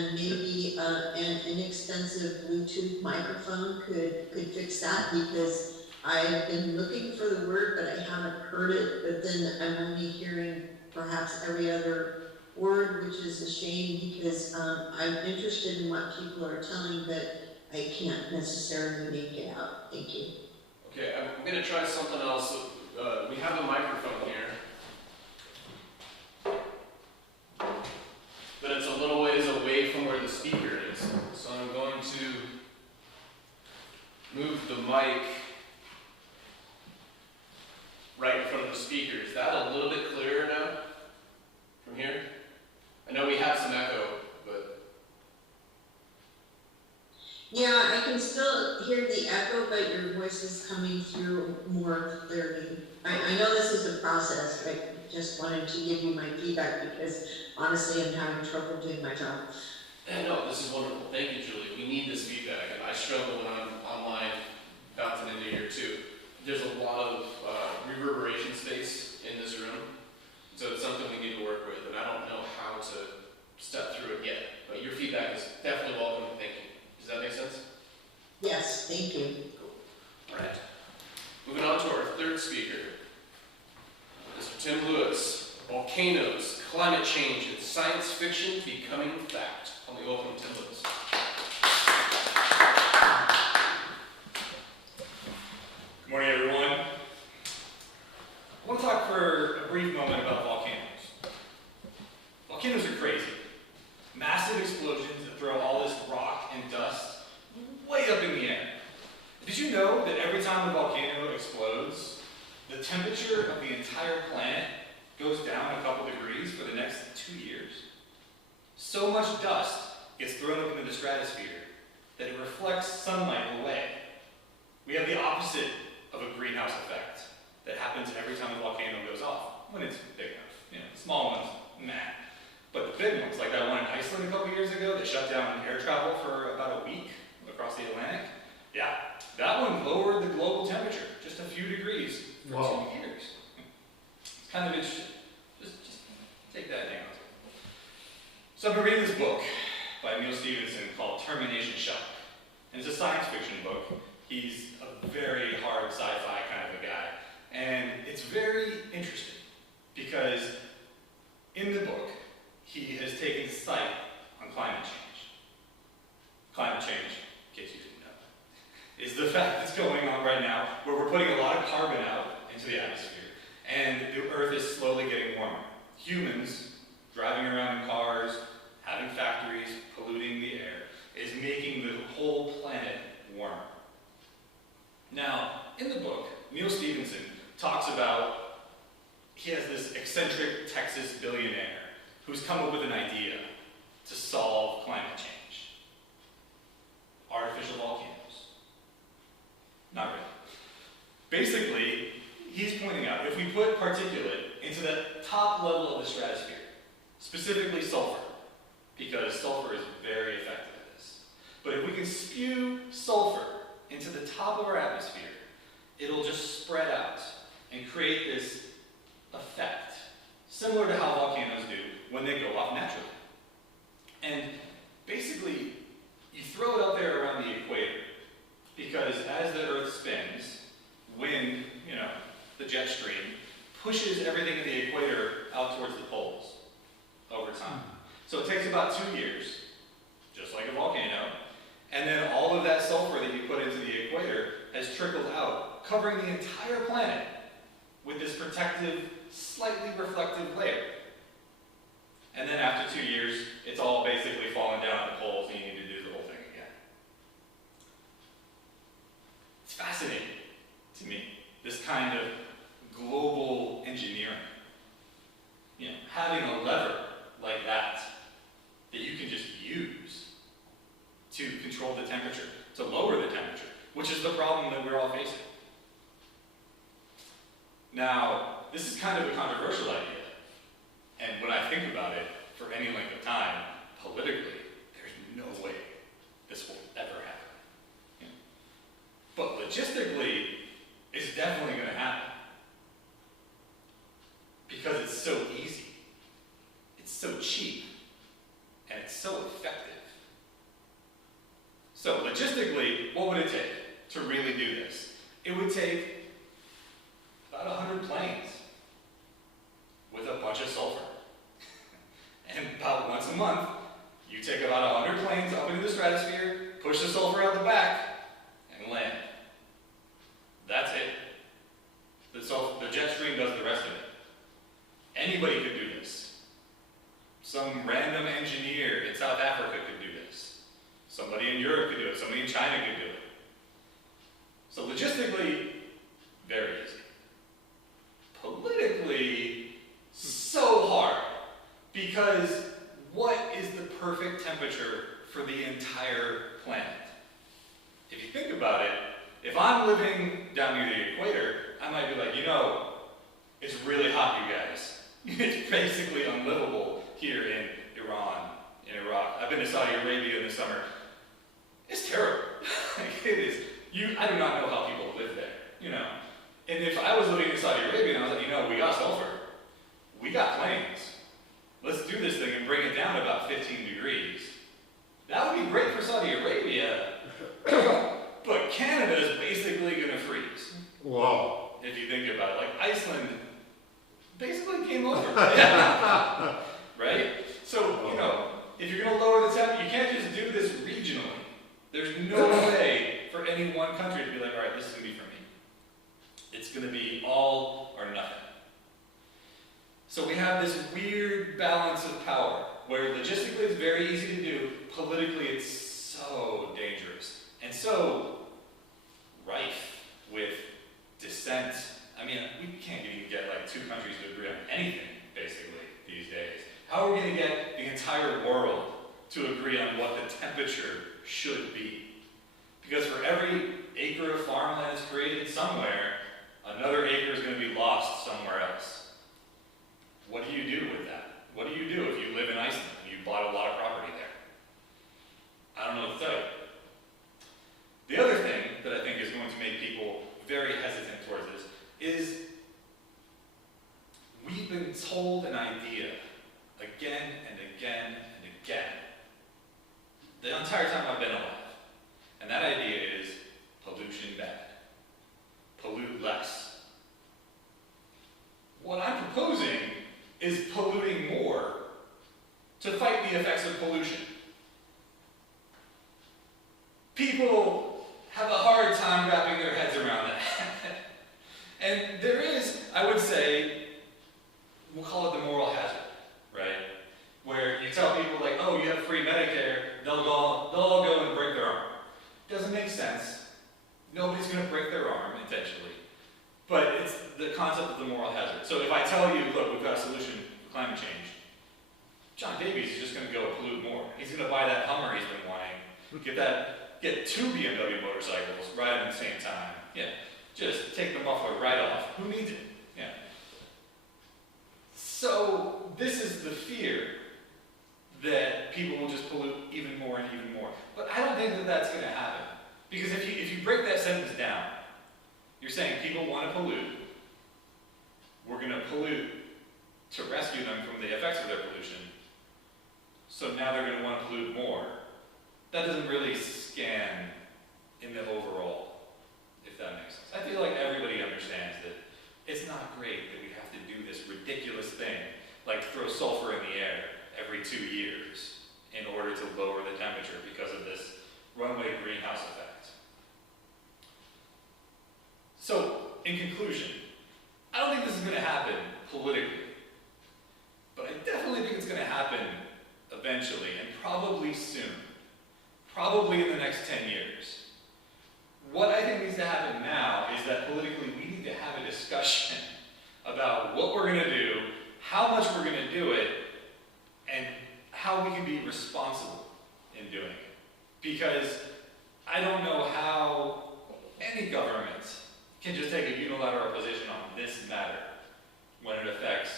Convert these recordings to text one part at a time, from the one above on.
and maybe an inexpensive Bluetooth microphone could fix that, because I've been looking for the word, but I haven't heard it, but then I'm only hearing perhaps every other word, which is a shame, because I'm interested in what people are telling, but I can't necessarily make it out. Thank you. Okay, I'm going to try something else. We have a microphone here, but it's a little ways away from where the speaker is. So I'm going to move the mic right in front of the speaker. Is that a little bit clearer now from here? I know we have some echo, but... Yeah, I can still hear the echo, but your voice is coming through more clearly. I know this is a process, I just wanted to give you my feedback, because honestly I'm having trouble doing my job. Yeah, no, this is wonderful. Thank you, Julie. We need this feedback, and I struggle when I'm online bouncing into here too. There's a lot of reverberation space in this room, so it's something we need to work with, and I don't know how to step through it yet, but your feedback is definitely welcome. Thank you. Does that make sense? Yes, thank you. Cool. All right. Moving on to our third speaker, Mr. Tim Lewis. Volcanoes, climate change, and science fiction becoming fact. Let me welcome Tim Lewis. Good morning, everyone. I want to talk for a brief moment about volcanoes. Volcanoes are crazy. Massive explosions that throw all this rock and dust way up in the air. Did you know that every time a volcano explodes, the temperature of the entire planet goes down a couple degrees for the next 2 years? So much dust gets thrown up into the stratosphere that it reflects sunlight away. We have the opposite of a greenhouse effect that happens every time a volcano goes off, when it's big enough. You know, small ones, nah. But the big ones, like that one in Iceland a couple years ago that shut down air travel for about a week across the Atlantic, yeah, that one lowered the global temperature just a few degrees for 2 years. It's kind of interesting. Just take that down. So I've been reading this book by Neal Stephenson called Termination Shock. And it's a science fiction book. He's a very hard sci-fi kind of a guy. And it's very interesting because in the book, he has taken sight on climate change. Climate change, in case you didn't know, is the fact that's going on right now where we're putting a lot of carbon out into the atmosphere. And the Earth is slowly getting warmer. Humans, driving around in cars, having factories, polluting the air, is making the whole planet warmer. Now, in the book, Neal Stephenson talks about, he has this eccentric Texas billionaire who's come up with an idea to solve climate change. Artificial volcanoes. Not really. Basically, he's pointing out, if we put particulate into the top level of the stratosphere, specifically sulfur, because sulfur is very effective at this. But if we can spew sulfur into the top of our atmosphere, it'll just spread out and create this effect, similar to how volcanoes do when they go off naturally. And basically, you throw it up there around the equator, because as the Earth spins, wind, the jet stream, pushes everything at the equator out towards the poles over time. So it takes about 2 years, just like a volcano, and then all of that sulfur that you put into the equator has trickled out, covering the entire planet with this protective, slightly reflective layer. And then after 2 years, it's all basically fallen down at the poles and you need to do the whole thing again. It's fascinating to me, this kind of global engineering. Having a lever like that you can just use to control the temperature, to lower the temperature, which is the problem that we're all facing. Now, this is kind of a controversial idea, and when I think about it for any length of time, politically, there's no way this will ever happen. But logistically, it's definitely going to happen. Because it's so easy, it's so cheap, and it's so effective. So logistically, what would it take to really do this? It would take about 100 planes with a bunch of sulfur. And about once a month, you take about 100 planes up into the stratosphere, push the sulfur out the back, and land. That's it. The jet stream does the rest of it. Anybody could do this. Some random engineer in South Africa could do this. Somebody in Europe could do it. Somebody in China could do it. So logistically, very easy. Politically, so hard. Because what is the perfect temperature for the entire planet? If you think about it, if I'm living down near the equator, I might be like, you know, it's really hot, you guys. It's basically unlivable here in Iran, in Iraq. I've been to Saudi Arabia in the summer. It's terrible. It is. I do not know how people live there, you know. And if I was living in Saudi Arabia and I was like, you know, we got sulfur, we got planes. Let's do this thing and bring it down to about 15 degrees. That would be great for Saudi Arabia, but Canada is basically going to freeze. Whoa. If you think about it, like Iceland basically came over. Right? So, you know, if you're going to lower the temperature, you can't just do this regionally. There's no way for any one country to be like, all right, this is going to be for me. It's going to be all or nothing. So we have this weird balance of power, where logistically it's very easy to do, politically it's so dangerous, and so rife with dissent. I mean, we can't even get like two countries to agree on anything, basically, these days. How are we going to get the entire world to agree on what the temperature should be? Because for every acre of farmland that's created somewhere, another acre is going to be lost somewhere else. What do you do with that? What do you do if you live in Iceland and you bought a lot of property there? I don't know what to tell you. The other thing that I think is going to make people very hesitant towards this is we've been told an idea again and again and again the entire time I've been alive. And that idea is pollution bad. Pollute less. What I'm proposing is polluting more to fight the effects of pollution. People have a hard time wrapping their heads around that. And there is, I would say, we'll call it the moral hazard, right? Where you tell people like, oh, you have free Medicare, they'll all go and break their arm. Doesn't make sense. Nobody's going to break their arm intentionally. But it's the concept of the moral hazard. So if I tell you, look, we've got a solution for climate change, John Davies is just going to go pollute more. He's going to buy that Hummer he's been wanting, get two BMW motorcycles, ride them at the same time. Yeah, just take the muffler right off. Who needs it? Yeah. So this is the fear that people will just pollute even more and even more. But I don't think that that's going to happen. Because if you break that sentence down, you're saying people want to pollute, we're going to pollute to rescue them from the effects of their pollution, so now they're going to want to pollute more. That doesn't really scan in the overall, if that makes sense. I feel like everybody understands that it's not great that we have to do this ridiculous thing, like throw sulfur in the air every 2 years in order to lower the temperature because of this runaway greenhouse effect. So, in conclusion, I don't think this is going to happen politically, but I definitely think it's going to happen eventually, and probably soon. Probably in the next 10 years. What I think needs to happen now is that politically we need to have a discussion about what we're going to do, how much we're going to do it, and how we can be responsible in doing it. Because I don't know how any government can just take a unilateral position on this matter when it affects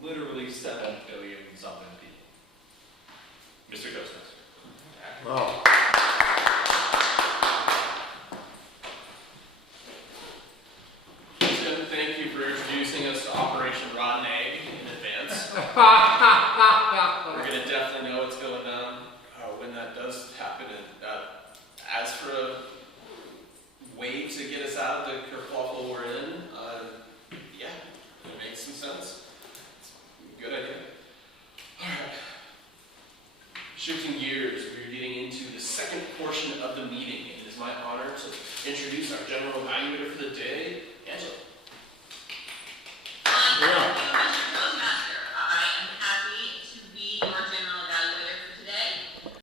literally 7 billion something people. Mr. Ghostmaster. Wow. Tim, thank you for introducing us to Operation Rotten Egg in advance. We're going to definitely know what's going on when that does happen, and Shifting gears, we're getting into the second portion of the meeting. It is my honor to introduce our general evaluator for the day, Angela.